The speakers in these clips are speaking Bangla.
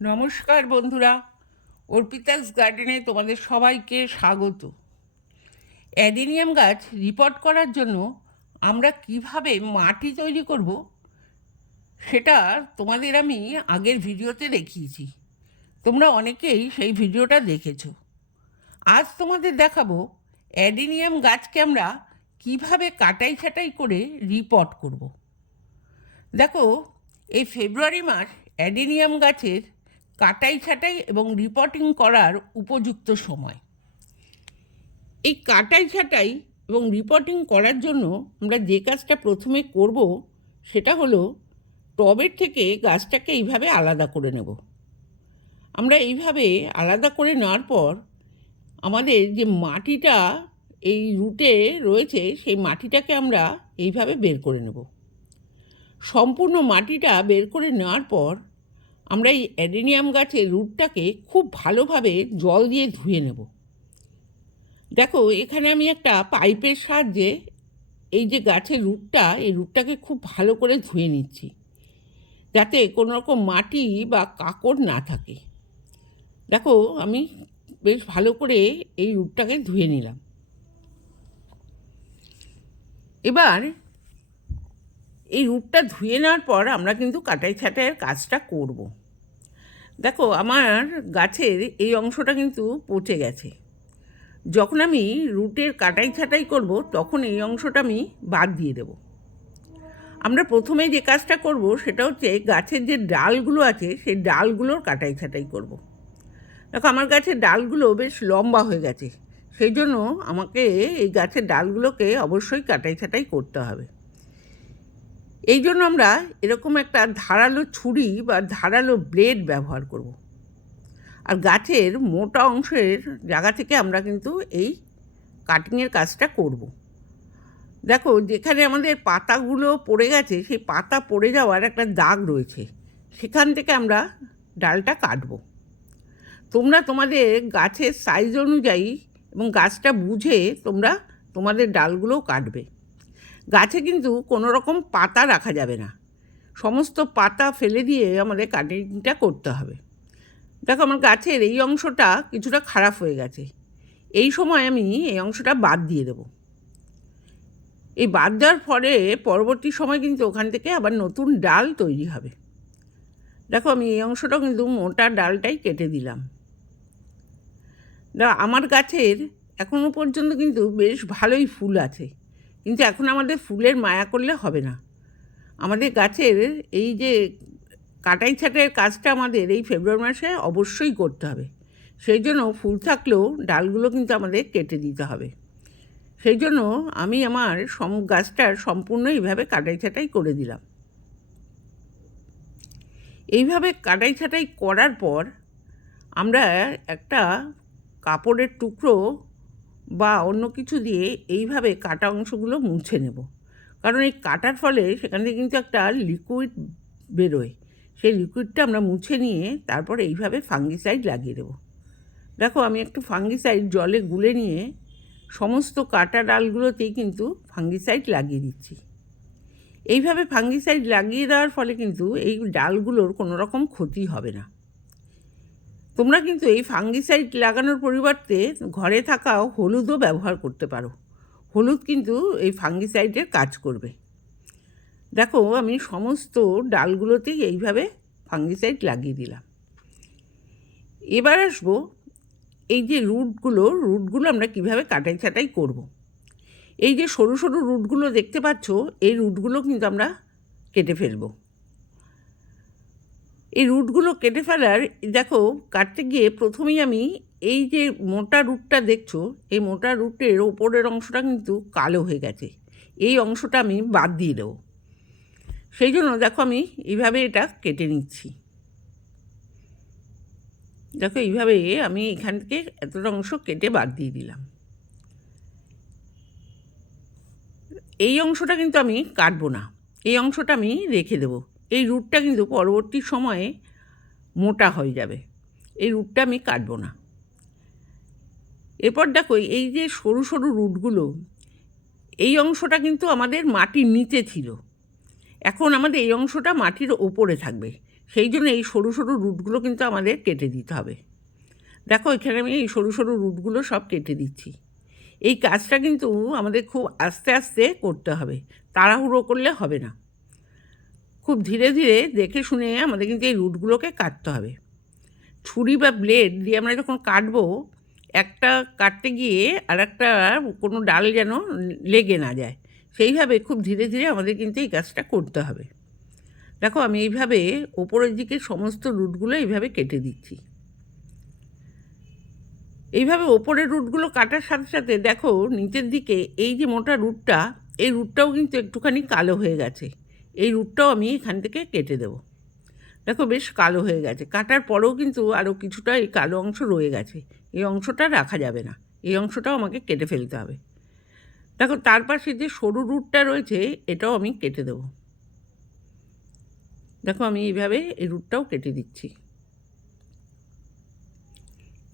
নমস্কার বন্ধুরা, অর্পিতাস গার্ডেনে তোমাদের সবাইকে স্বাগত। অ্যাডেনিয়াম গাছ রিপোর্ট করার জন্য আমরা কিভাবে মাটি তৈরি করব সেটা তোমাদের আমি আগের ভিডিওতে দেখিয়েছি। তোমরা অনেকেই সেই ভিডিওটা দেখেছো। আজ তোমাদের দেখাবো অ্যাডেনিয়াম গাছকে আমরা কিভাবে কাটাই ছাঁটাই করে রিপোর্ট করব। দেখো, এই ফেব্রুয়ারি মাস অ্যাডেনিয়াম গাছের কাটাই ছাঁটাই এবং রিপোর্টিং করার উপযুক্ত সময়। এই কাটাই ছাঁটাই এবং রিপোর্টিং করার জন্য আমরা যে কাজটা প্রথমে করব সেটা হলো টবের থেকে গাছটাকে এইভাবে আলাদা করে নেব। আমরা এইভাবে আলাদা করে নেওয়ার পর আমাদের যে মাটিটা এই রুটে রয়েছে সেই মাটিটাকে আমরা এইভাবে বের করে নেব। সম্পূর্ণ মাটিটা বের করে নেওয়ার পর আমরা এই অ্যাডেনিয়াম গাছের রুটটাকে খুব ভালোভাবে জল দিয়ে ধুয়ে নেব। দেখো, এখানে আমি একটা পাইপের সাহায্যে এই যে গাছের রুটটা, এই রুটটাকে খুব ভালো করে ধুয়ে নিচ্ছি, যাতে কোনো রকম মাটি বা কাঁকড় না থাকে। দেখো, আমি বেশ ভালো করে এই রুটটাকে ধুয়ে নিলাম। এবার এই রুটটা ধুয়ে নেওয়ার পর আমরা কিন্তু কাটাই ছাঁটাইয়ের কাজটা করব। দেখো, আমার গাছের এই অংশটা কিন্তু পচে গেছে। যখন আমি রুটের কাটাই ছাঁটাই করব তখন এই অংশটা আমি বাদ দিয়ে দেব। আমরা প্রথমে যে কাজটা করব সেটা হচ্ছে গাছের যে ডালগুলো আছে সেই ডালগুলোর কাটাই ছাঁটাই করব। দেখো, আমার গাছের ডালগুলো বেশ লম্বা হয়ে গেছে, সেই জন্য আমাকে এই গাছের ডালগুলোকে অবশ্যই কাটাই ছাঁটাই করতে হবে। এই জন্য আমরা এরকম একটা ধারালো ছুরি বা ধারালো ব্লেড ব্যবহার করব। আর গাছের মোটা অংশের জায়গা থেকে আমরা কিন্তু এই কাটিংয়ের কাজটা করব। দেখো, যেখানে আমাদের পাতাগুলো পড়ে গেছে সেই পাতা পড়ে যাওয়ার একটা দাগ রয়েছে, সেখান থেকে আমরা ডালটা কাটব। তোমরা তোমাদের গাছের সাইজ অনুযায়ী এবং গাছটা বুঝে তোমরা তোমাদের ডালগুলোও কাটবে। গাছে কিন্তু কোনো রকম পাতা রাখা যাবে না, সমস্ত পাতা ফেলে দিয়ে আমাদের কাটিংটা করতে হবে। দেখো, আমার গাছের এই অংশটা কিছুটা খারাপ হয়ে গেছে, এই সময় আমি এই অংশটা বাদ দিয়ে দেব। এই বাদ দেওয়ার পরে পরবর্তী সময় কিন্তু ওখান থেকে আবার নতুন ডাল তৈরি হবে। দেখো, আমি এই অংশটাও কিন্তু মোটা ডালটাই কেটে দিলাম। দেখো, আমার গাছের এখনও পর্যন্ত কিন্তু বেশ ভালোই ফুল আছে, কিন্তু এখন আমাদের ফুলের মায়া করলে হবে না। আমাদের গাছের এই যে কাটাই ছাঁটাইয়ের কাজটা আমাদের এই ফেব্রুয়ারি মাসে অবশ্যই করতে হবে। সেই জন্য ফুল থাকলেও ডালগুলো কিন্তু আমাদের কেটে দিতে হবে। সেই জন্য আমি আমার গাছটার সম্পূর্ণ এইভাবে কাটাই ছাঁটাই করে দিলাম। এইভাবে কাটাই ছাঁটাই করার পর আমরা একটা কাপড়ের টুকরো বা অন্য কিছু দিয়ে এইভাবে কাটা অংশগুলো মুছে নেব, কারণ এই কাটার ফলে সেখান থেকে কিন্তু একটা লিকুইড বেরোয়। সেই লিকুইডটা আমরা মুছে নিয়ে তারপর এইভাবে ফাঙ্গিসাইড লাগিয়ে দেবো। দেখো, আমি একটু ফাঙ্গিসাইড জলে গুলে নিয়ে সমস্ত কাটা ডালগুলোতেই কিন্তু ফাঙ্গিসাইড লাগিয়ে দিচ্ছি। এইভাবে ফাঙ্গিসাইড লাগিয়ে দেওয়ার ফলে কিন্তু এই ডালগুলোর কোনো রকম ক্ষতি হবে না। তোমরা কিন্তু এই ফাঙ্গিসাইড লাগানোর পরিবর্তে ঘরে থাকা হলুদও ব্যবহার করতে পারো। হলুদ কিন্তু এই ফাঙ্গিসাইডের কাজ করবে। দেখো, আমি সমস্ত ডালগুলোতেই এইভাবে ফাঙ্গিসাইড লাগিয়ে দিলাম। এবার আসবো এই যে রুটগুলো আমরা কিভাবে কাটাই ছাঁটাই করব। এই যে সরু সরু রুটগুলো দেখতে পাচ্ছ, এই রুটগুলো কিন্তু আমরা কেটে ফেলব। এই রুটগুলো কেটে ফেলার, দেখো, কাটতে গিয়ে প্রথমেই আমি এই যে মোটা রুটটা দেখছো, এই মোটা রুটের ওপরের অংশটা কিন্তু কালো হয়ে গেছে, এই অংশটা আমি বাদ দিয়ে দেবো। সেই জন্য দেখো, আমি এইভাবে এটা কেটে নিচ্ছি। দেখো, এইভাবে আমি এখান থেকে এতটা অংশ কেটে বাদ দিয়ে দিলাম। এই অংশটা কিন্তু আমি কাটবো না, এই অংশটা আমি রেখে দেবো। এই রুটটা কিন্তু পরবর্তী সময়ে মোটা হয়ে যাবে, এই রুটটা আমি কাটবো না। এরপর দেখো, এই যে সরু সরু রুটগুলো, এই অংশটা কিন্তু আমাদের মাটির নিচে ছিল, এখন আমাদের এই অংশটা মাটির ওপরে থাকবে। সেই জন্য এই সরু সরু রুটগুলো কিন্তু আমাদের কেটে দিতে হবে। দেখো এখানে আমি এই সরু সরু রুটগুলো সব কেটে দিচ্ছি। এই কাজটা কিন্তু আমাদের খুব আস্তে আস্তে করতে হবে, তাড়াহুড়ো করলে হবে না। খুব ধীরে ধীরে দেখে শুনে আমাদের কিন্তু এই রুটগুলোকে কাটতে হবে। ছুরি বা ব্লেড দিয়ে আমরা যখন কাটবো, একটা কাটতে গিয়ে আর একটা কোনো ডাল যেন লেগে না যায়, সেইভাবে খুব ধীরে ধীরে আমাদের কিন্তু এই কাজটা করতে হবে। দেখো আমি এইভাবে ওপরের দিকে সমস্ত রুটগুলো এইভাবে কেটে দিচ্ছি। এইভাবে ওপরের রুটগুলো কাটার সাথে সাথে দেখো নিচের দিকে এই যে মোটা রুটটা, এই রুটটাও কিন্তু একটুখানি কালো হয়ে গেছে। এই রুটটাও আমি এখান থেকে কেটে দেব। দেখো বেশ কালো হয়ে গেছে, কাটার পরেও কিন্তু আরও কিছুটা এই কালো অংশ রয়ে গেছে। এই অংশটা রাখা যাবে না, এই অংশটাও আমাকে কেটে ফেলতে হবে। দেখো তার পাশে যে সরু রুটটা রয়েছে, এটাও আমি কেটে দেব। দেখো আমি এইভাবে এই রুটটাও কেটে দিচ্ছি।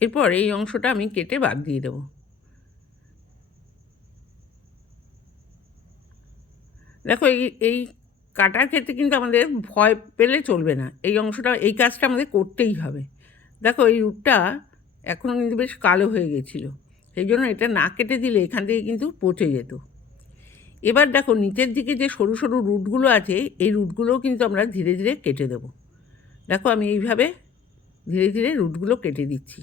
এরপর এই অংশটা আমি কেটে বাদ দিয়ে দেব। দেখো এই কাটার ক্ষেত্রে কিন্তু আমাদের ভয় পেলে চলবে না, এই অংশটা, এই কাজটা আমাদের করতেই হবে। দেখো এই রুটটা এখনও কিন্তু বেশ কালো হয়ে গেছিলো, সেই জন্য এটা না কেটে দিলে এখান থেকে কিন্তু পচে যেত। এবার দেখো নিচের দিকে যে সরু সরু রুটগুলো আছে, এই রুটগুলোও কিন্তু আমরা ধীরে ধীরে কেটে দেব। দেখো আমি এইভাবে ধীরে ধীরে রুটগুলো কেটে দিচ্ছি।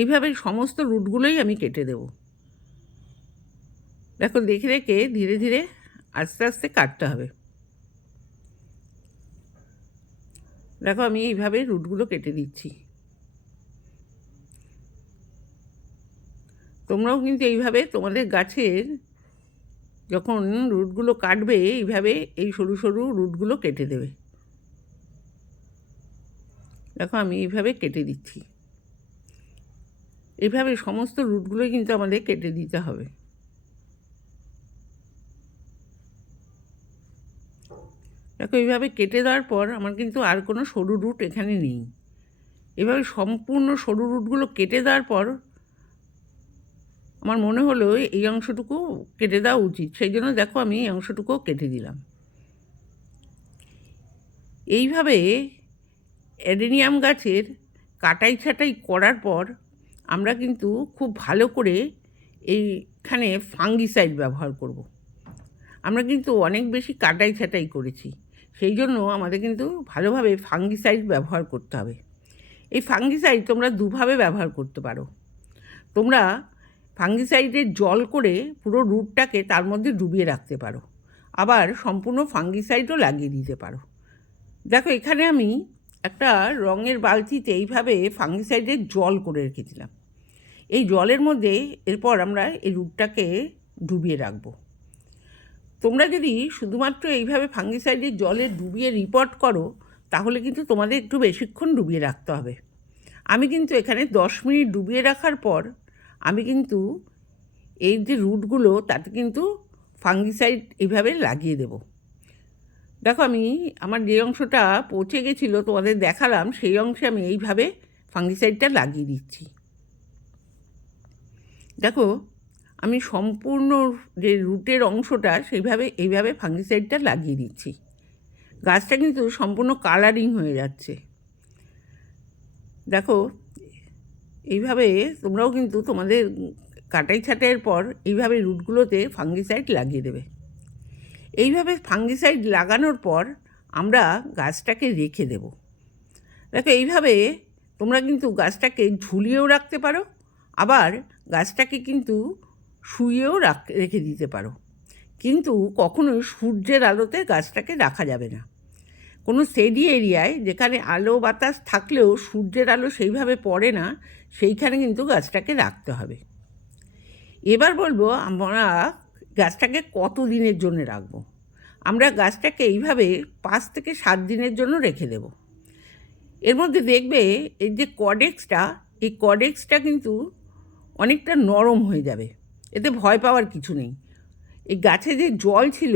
এইভাবে সমস্ত রুটগুলোই আমি কেটে দেব। দেখো দেখে রেখে ধীরে ধীরে আস্তে আস্তে কাটতে হবে। দেখো আমি এইভাবে রুটগুলো কেটে দিচ্ছি। তোমরাও কিন্তু এইভাবে তোমাদের গাছের যখন রুটগুলো কাটবে, এইভাবে এই সরু সরু রুটগুলো কেটে দেবে। দেখো আমি এইভাবে কেটে দিচ্ছি। এইভাবে সমস্ত রুটগুলোই কিন্তু আমাদের কেটে দিতে হবে। দেখো এইভাবে কেটে দেওয়ার পর আমার কিন্তু আর কোনো সরু রুট এখানে নেই। এভাবে সম্পূর্ণ সরু রুটগুলো কেটে দেওয়ার পর আমার মনে হলো এই অংশটুকু কেটে দেওয়া উচিত, সেই জন্য দেখো আমি এই অংশটুকুও কেটে দিলাম। এইভাবে অ্যাডেনিয়াম গাছের কাটাই ছাঁটাই করার পর আমরা কিন্তু খুব ভালো করে এইখানে ফাঙ্গিসাইড ব্যবহার করব। আমরা কিন্তু অনেক বেশি কাটাই ছাঁটাই করেছি, সেই জন্য আমাদের কিন্তু ভালোভাবে ফাঙ্গিসাইড ব্যবহার করতে হবে। এই ফাঙ্গিসাইড তোমরা দুভাবে ব্যবহার করতে পারো। তোমরা ফাঙ্গিসাইডের জল করে পুরো রুটটাকে তার মধ্যে ডুবিয়ে রাখতে পারো, আবার সম্পূর্ণ ফাঙ্গিসাইডও লাগিয়ে দিতে পারো। দেখো এখানে আমি একটা রঙের বালতিতে এইভাবে ফাঙ্গিসাইডের জল করে রেখেছিলাম। এই জলের মধ্যে এরপর আমরা এই রুটটাকে ডুবিয়ে রাখবো। তোমরা যদি শুধুমাত্র এইভাবে ফাঙ্গিসাইডের জলে ডুবিয়ে রিপোর্ট করো, তাহলে কিন্তু তোমাদের একটু বেশিক্ষণ ডুবিয়ে রাখতে হবে। আমি কিন্তু এখানে 10 মিনিট ডুবিয়ে রাখার পর আমি কিন্তু এই যে রুটগুলো তাতে কিন্তু ফাঙ্গিসাইড এইভাবে লাগিয়ে দেব। দেখো আমি আমার যে অংশটা পচে গেছিলো তোমাদের দেখালাম, সেই অংশে আমি এইভাবে ফাঙ্গিসাইডটা লাগিয়ে দিচ্ছি। দেখো আমি সম্পূর্ণ যে রুটের অংশটা সেইভাবে এইভাবে ফাঙ্গিসাইডটা লাগিয়ে দিচ্ছি। গাছটা কিন্তু সম্পূর্ণ কালারিং হয়ে যাচ্ছে। দেখো এইভাবে তোমরাও কিন্তু তোমাদের কাটাই ছাঁটাইয়ের পর এইভাবে রুটগুলোতে ফাঙ্গিসাইড লাগিয়ে দেবে। এইভাবে ফাঙ্গিসাইড লাগানোর পর আমরা গাছটাকে রেখে দেব। দেখো এইভাবে তোমরা কিন্তু গাছটাকে ঝুলিয়েও রাখতে পারো, আবার গাছটাকে কিন্তু শুয়েও রেখে দিতে পারো। কিন্তু কখনোই সূর্যের আলোতে গাছটাকে রাখা যাবে না। কোনো শেডি এরিয়ায় যেখানে আলো বাতাস থাকলেও সূর্যের আলো সেইভাবে পড়ে না, সেইখানে কিন্তু গাছটাকে রাখতে হবে। এবার বলবো আমরা গাছটাকে কত দিনের জন্য রাখবো। আমরা গাছটাকে এইভাবে 5 থেকে 7 দিনের জন্য রেখে দেব। এর মধ্যে দেখবে এই যে কডেক্সটা, এই কডেক্সটা কিন্তু অনেকটা নরম হয়ে যাবে, এতে ভয় পাওয়ার কিছু নেই। এই গাছে যে জল ছিল,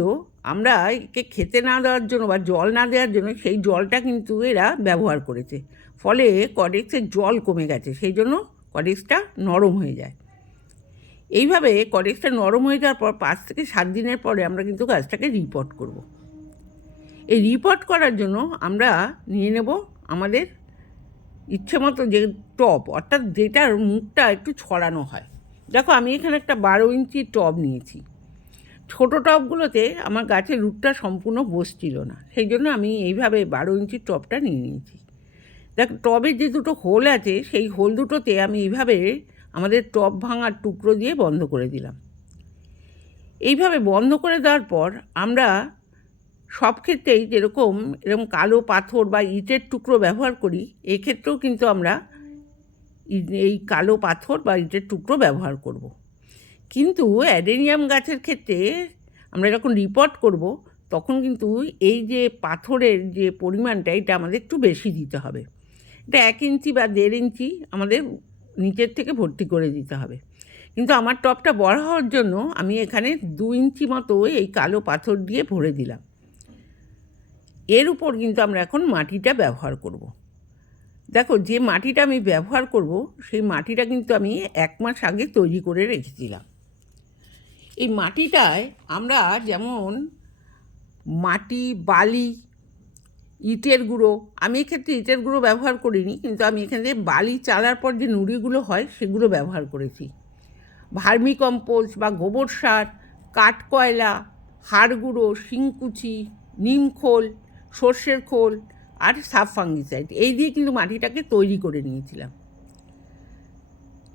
আমরা একে খেতে না দেওয়ার জন্য বা জল না দেওয়ার জন্য সেই জলটা কিন্তু এরা ব্যবহার করেছে, ফলে কডেক্সের জল কমে গেছে, সেই জন্য কডেক্সটা নরম হয়ে যায়। এইভাবে কডেক্সটা নরম হয়ে যাওয়ার পর 5 থেকে 7 দিনের পরে আমরা কিন্তু গাছটাকে রিপোর্ট করব। এই রিপট করার জন্য আমরা নিয়ে নেব আমাদের ইচ্ছে মতো যে টব, অর্থাৎ যেটার মুখটা একটু ছড়ানো হয়। দেখো আমি এখানে একটা 12 ইঞ্চির টব নিয়েছি। ছোটো টবগুলোতে আমার গাছের রুটটা সম্পূর্ণ বসছিল না, সেই জন্য আমি এইভাবে 12 ইঞ্চির টবটা নিয়ে নিয়েছি। দেখো টবের যে দুটো হোল আছে সেই হোল দুটোতে আমি এইভাবে আমাদের টব ভাঙার টুকরো দিয়ে বন্ধ করে দিলাম। এইভাবে বন্ধ করে দেওয়ার পর আমরা সব ক্ষেত্রেই এরকম কালো পাথর বা ইটের টুকরো ব্যবহার করি, এক্ষেত্রেও কিন্তু আমরা এই কালো পাথর বা ইটের টুকরো ব্যবহার করব। কিন্তু অ্যাডেনিয়াম গাছের ক্ষেত্রে আমরা যখন রিপট করব তখন কিন্তু এই যে পাথরের যে পরিমাণটা এটা আমাদের একটু বেশি দিতে হবে। এটা 1 ইঞ্চি বা 1.5 ইঞ্চি আমাদের নিচের থেকে ভর্তি করে দিতে হবে। কিন্তু আমার টবটা বড় হওয়ার জন্য আমি এখানে 2 ইঞ্চি মতো এই কালো পাথর দিয়ে ভরে দিলাম। এর উপর কিন্তু আমরা এখন মাটিটা ব্যবহার করব। দেখো যে মাটিটা আমি ব্যবহার করব সেই মাটিটা কিন্তু আমি 1 মাস আগে তৈরি করে রেখেছিলাম। এই মাটিটায় আমরা যেমন মাটি, বালি, ইটের গুঁড়ো, আমি এক্ষেত্রে ইটের গুঁড়ো ব্যবহার করিনি, কিন্তু আমি এখানে বালি চালার পর যে নুড়িগুলো হয় সেগুলো ব্যবহার করেছি। ভার্মি কম্পোস্ট বা গোবর সার, কাঠ কয়লা, হাড় গুঁড়ো, শিংকুচি, নিম খোল, সর্ষের খোল আর সাব ফাঙ্গিসাইড, এই দিয়ে কিন্তু মাটিটাকে তৈরি করে নিয়েছিলাম।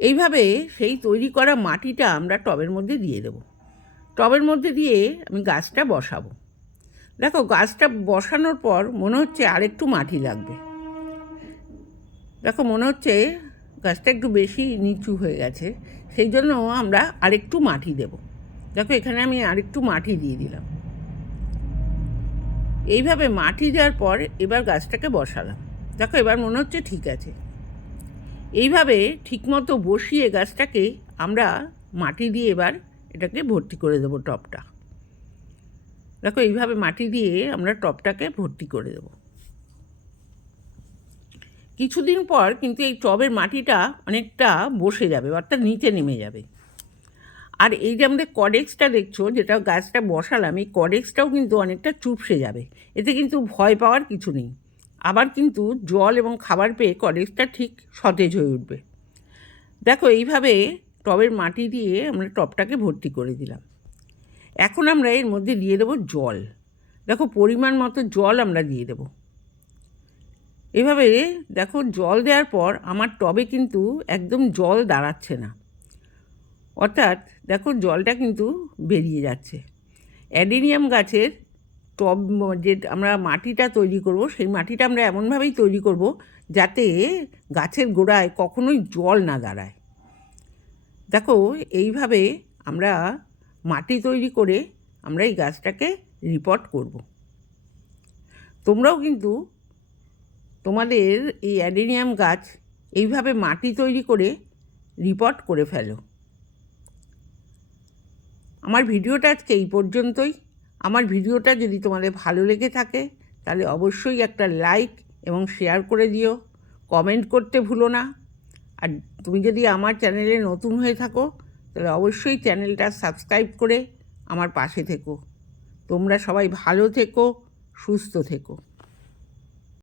এইভাবে সেই তৈরি করা মাটিটা আমরা টবের মধ্যে দিয়ে দেব। টবের মধ্যে দিয়ে আমি গাছটা বসাবো। দেখো গাছটা বসানোর পর মনে হচ্ছে আরেকটু মাটি লাগবে। দেখো মনে হচ্ছে গাছটা একটু বেশি নিচু হয়ে গেছে, সেই জন্য আমরা আরেকটু মাটি দেব। দেখো এখানে আমি আরেকটু মাটি দিয়ে দিলাম। এইভাবে মাটি দেওয়ার পর এবার গাছটাকে বসালাম। দেখো এবার মনে হচ্ছে ঠিক আছে। এইভাবে ঠিকমতো বসিয়ে গাছটাকে আমরা মাটি দিয়ে এবার এটাকে ভর্তি করে দেবো টবটা। দেখো এইভাবে মাটি দিয়ে আমরা টবটাকে ভর্তি করে দেব। কিছুদিন পর কিন্তু এই টবের মাটিটা অনেকটা বসে যাবে, অর্থাৎ নিচে নেমে যাবে। আর এই যে আমাদের কডেক্সটা দেখছো, যেটা গাছটা বসালাম, এই কডেক্সটাও কিন্তু অনেকটা চুপসে যাবে। এতে কিন্তু ভয় পাওয়ার কিছু নেই। আবার কিন্তু জল এবং খাবার পেয়ে কডেক্সটা ঠিক সতেজ হয়ে উঠবে। দেখো এইভাবে টবের মাটি দিয়ে আমরা টবটাকে ভর্তি করে দিলাম। এখন আমরা এর মধ্যে দিয়ে দেবো জল। দেখো পরিমাণ মতো জল আমরা দিয়ে দেবো। এভাবে দেখো জল দেওয়ার পর আমার টবে কিন্তু একদম জল দাঁড়াচ্ছে না, অর্থাৎ দেখো জলটা কিন্তু বেরিয়ে যাচ্ছে। অ্যাডেনিয়াম গাছের টব যে আমরা মাটিটা তৈরি করব, সেই মাটিটা আমরা এমনভাবেই তৈরি করব যাতে গাছের গোড়ায় কখনোই জল না দাঁড়ায়। দেখো এইভাবে আমরা মাটি তৈরি করে আমরা এই গাছটাকে রিপট করব। তোমরাও কিন্তু তোমাদের এই অ্যাডেনিয়াম গাছ এইভাবে মাটি তৈরি করে রিপট করে ফেলো। আমার ভিডিওটা আজকে এই পর্যন্তই। আমার ভিডিওটা যদি তোমাদের ভালো লেগে থাকে তাহলে অবশ্যই একটা লাইক এবং শেয়ার করে দিও, কমেন্ট করতে ভুলো না। আর তুমি যদি আমার চ্যানেলে নতুন হয়ে থাকো তাহলে অবশ্যই চ্যানেলটা সাবস্ক্রাইব করে আমার পাশে থেকো। তোমরা সবাই ভালো থেকো, সুস্থ থেকো।